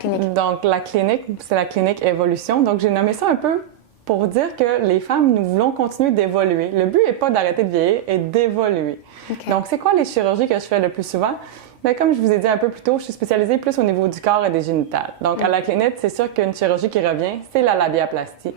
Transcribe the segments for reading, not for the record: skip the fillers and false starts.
clinique. Donc, la clinique, c'est la clinique Évolution. Donc, j'ai nommé ça un peu pour dire que les femmes, nous voulons continuer d'évoluer. Le but n'est pas d'arrêter de vieillir, et d'évoluer. Okay. Donc, c'est quoi les chirurgies que je fais le plus souvent? Bien, comme je vous ai dit un peu plus tôt, je suis spécialisée plus au niveau du corps et des génitales. Donc, à la clinique, c'est sûr qu'une chirurgie qui revient, c'est la labiaplastie.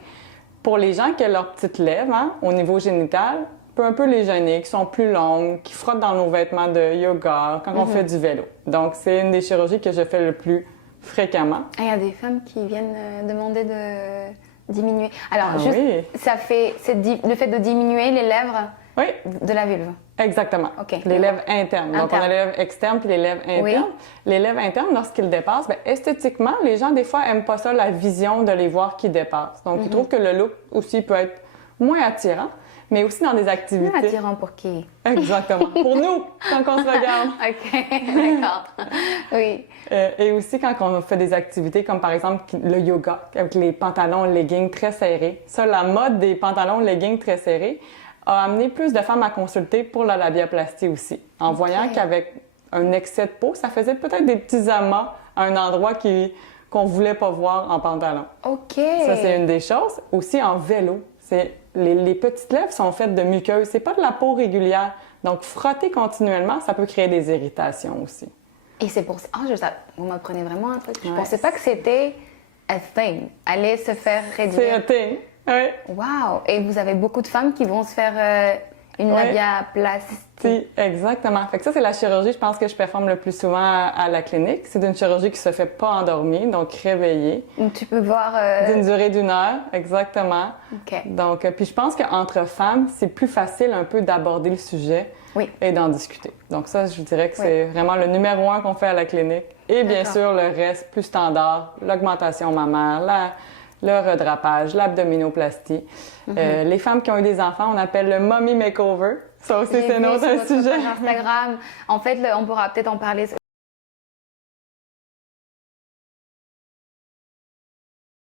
Pour les gens qui ont leurs petites lèvres, au niveau génital, peut un peu les gêner, qui sont plus longues, qui frottent dans nos vêtements de yoga, quand on fait du vélo. Donc, c'est une des chirurgies que je fais le plus fréquemment. Il y a des femmes qui viennent demander de diminuer. Alors, oui. ça fait le fait de diminuer les lèvres oui. de la vulve. Exactement. Okay. Les lèvres internes. Donc, on a les lèvres externes puis les lèvres internes. Oui. Les lèvres internes, lorsqu'ils dépassent, bien, esthétiquement, les gens, des fois, n'aiment pas ça, la vision de les voir qui dépassent. Donc, ils trouvent que le look aussi peut être moins attirant, mais aussi dans des activités. Moins attirant pour qui? Exactement. Pour nous, quand on se regarde. OK, d'accord. Oui. Et aussi quand on fait des activités comme par exemple le yoga, avec les pantalons leggings très serrés. Ça, la mode des pantalons leggings très serrés a amené plus de femmes à consulter pour la labiaplastie aussi, en voyant qu'avec un excès de peau, ça faisait peut-être des petits amas à un endroit qu'on voulait pas voir en pantalon. OK. Ça, c'est une des choses. Aussi, en vélo, les petites lèvres sont faites de muqueuse. C'est pas de la peau régulière. Donc, frotter continuellement, ça peut créer des irritations aussi. Et c'est pour ça... vous m'apprenez vraiment un truc. Je pensais pas que c'était a thing. Aller se faire réduire. C'est un thing. Oui. Wow! Et vous avez beaucoup de femmes qui vont se faire une labiaplastie. Exactement. Fait que ça, c'est la chirurgie, je pense, que je performe le plus souvent à la clinique. C'est une chirurgie qui se fait pas endormie, donc réveillée. Tu peux voir... D'une durée d'1 heure, exactement. OK. Donc, puis je pense qu'entre femmes, c'est plus facile un peu d'aborder le sujet et d'en discuter. Donc ça, je dirais que c'est vraiment le numéro 1 qu'on fait à la clinique. Et bien sûr, le reste plus standard, l'augmentation mammaire, le redrapage, l'abdominoplastie. Les femmes qui ont eu des enfants, on appelle le mommy makeover. Ça aussi, c'est un autre sujet. Instagram. En fait, on pourra peut-être en parler